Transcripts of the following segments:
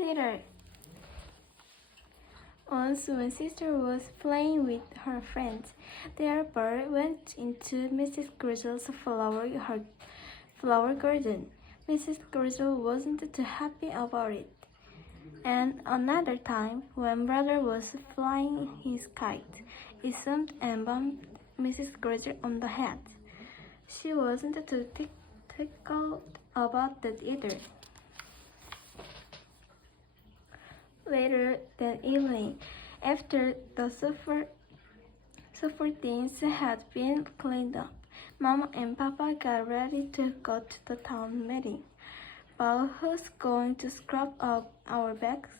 SITTER. Once, when sister was playing with her friends, their bird went into Mrs. Grizzle's flower garden. Mrs. Grizzle wasn't too happy about it. And another time, when brother was flying his kite, it jumped and bumped Mrs. Grizzle on the head. She wasn't too tickled about that either. Later that evening, after the supper things had been cleaned up, Mama and Papa got ready to go to the town meeting. But who's going to scrub up our backs,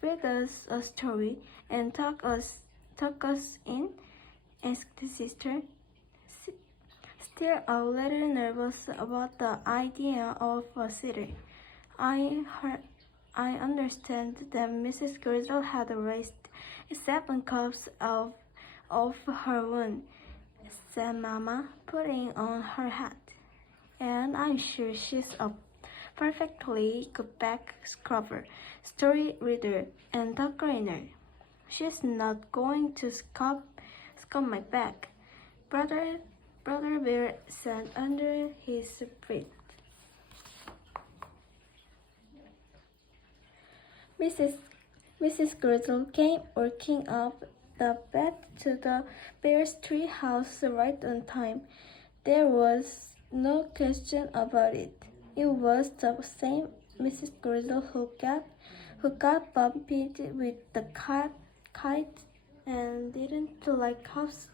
read us a story, and talk us in? Asked the sister, still a little nervous about the idea of a sitter. I understand that Mrs. Grizzle had raised 7 cups of her own, said Mama, putting on her hat. And I'm sure she's a perfectly good back scrubber, story reader, and dog cleaner. She's not going to scrub my back, Brother Bear said under his breath. Mrs. Grizzle came working up the bed to the bear's tree house right on time. There was no question about it. It was the same Mrs. Grizzle who got bumped with the kite and didn't like cows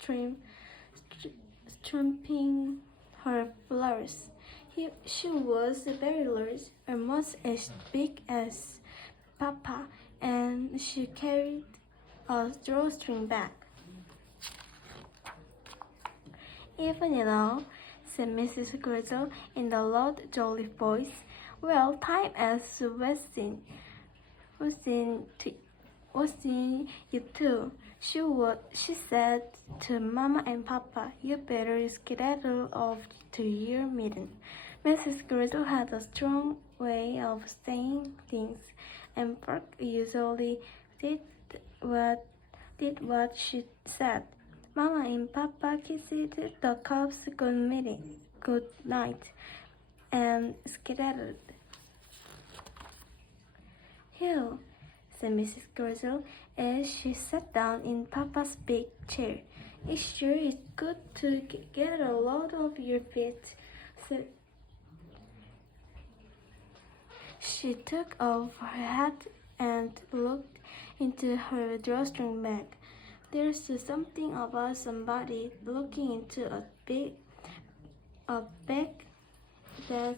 tramping her flowers. She was very large, almost as big as Papa, and she carried a drawstring bag. Even said Mrs. Grizzle in a loud, jolly voice. Well, time as wasting you too. She said to Mama and Papa, you better skedaddle off to your meeting. Mrs. Grizzle had a strong way of saying things, and Pork usually did what she said. Mama and Papa kissed the cubs good night, and skedaddled. Hugh, said Mrs. Grizzle as she sat down in Papa's big chair. It sure is good to get a load off your feet. She took off her hat and looked into her drawstring bag. There's something about somebody looking into a bag that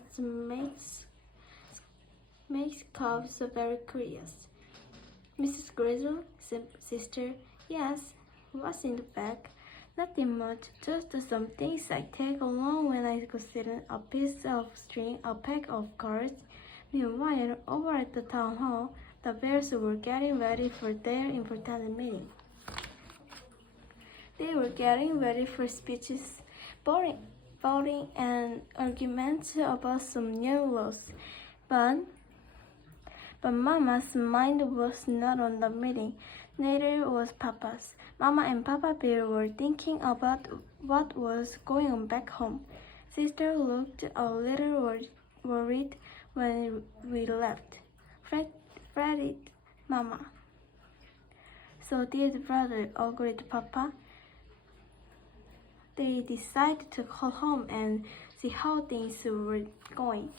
makes cubs very curious. Mrs. Grizzle said, sister, yes, what's in the bag? Nothing much, just some things I take along when I go sitting, a piece of string, a pack of cards. Meanwhile, over at the town hall, the bears were getting ready for their important meeting. They were getting ready for speeches, voting, and arguments about some new laws. But Mama's mind was not on the meeting. Neither was Papa's. Mama and Papa Bear were thinking about what was going on back home. Sister looked a little worried when we left. Fretted Mama. So did Brother, agreed Papa. They decided to call home and see how things were going.